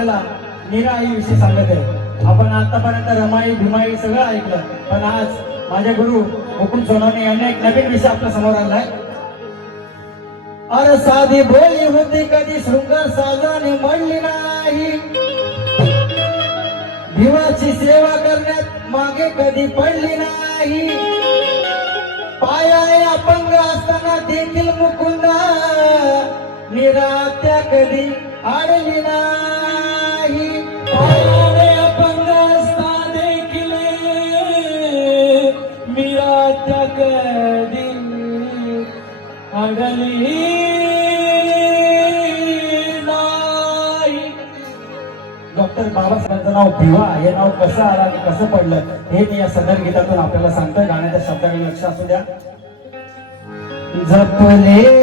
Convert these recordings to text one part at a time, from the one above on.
आपल्याला नीरा आई विषयी सांगत आहे. आपण आतापर्यंत रमाई भीमाई सगळं ऐकलं. पण आज माझे गुरु मुकुंद सोनवणे यांनी एक नवीन विषय आपल्यासमोर आणलाय. अरे साधी बोली होती कधी शृंगार साजाने म्हणली नाही. भीमाची सेवा करण्यात मागे कधी पडली नाही. पायाने अपंग असताना देखील मुकुंदा निरात्या कधी आडली नाही. डॉक्टर बाबासाहेबांचं नाव भिवा हे नाव कसं आलं आणि कसं पडलं हे मी या सदर गीतातून आपल्याला सांगतोय. गाण्याच्या शब्दाकडे लक्ष असू द्या. जपले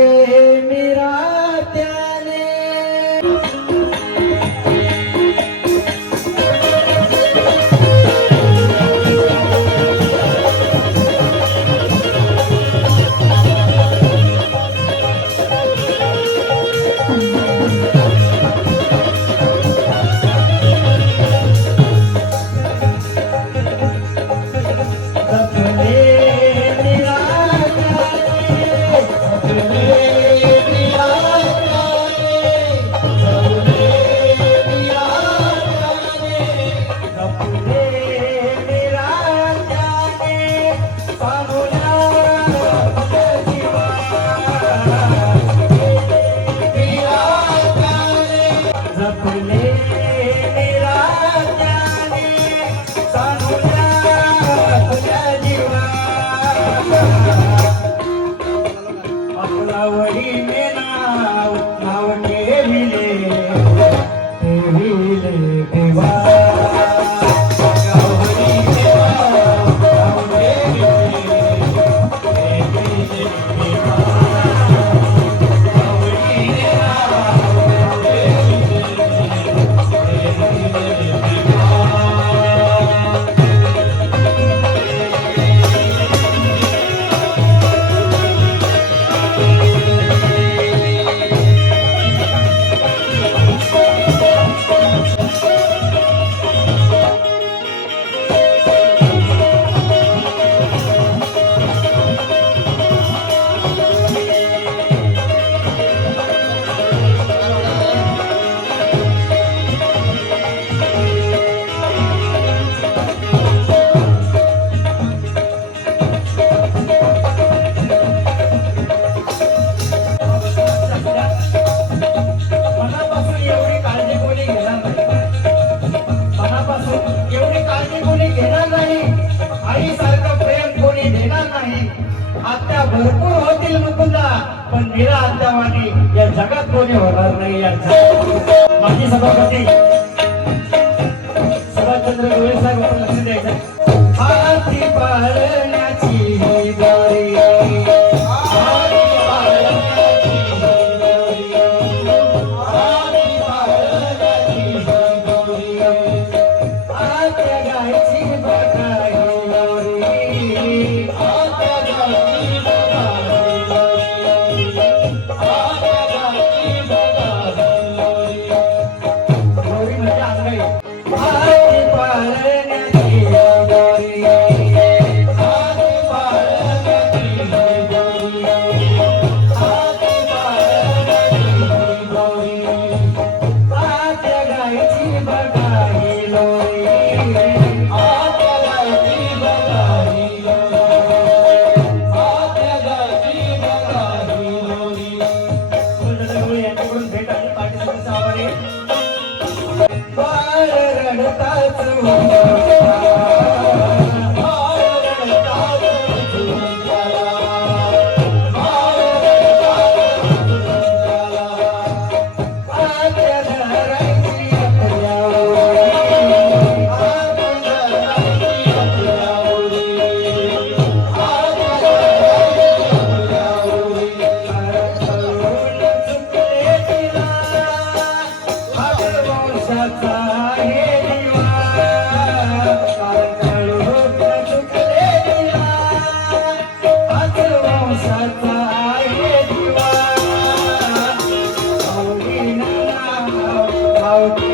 भरपूर होतील मुकुंदा पण निरा आत्यावानी या जगात कोणी होणार नाही या जगात माझी सभापती that Oh,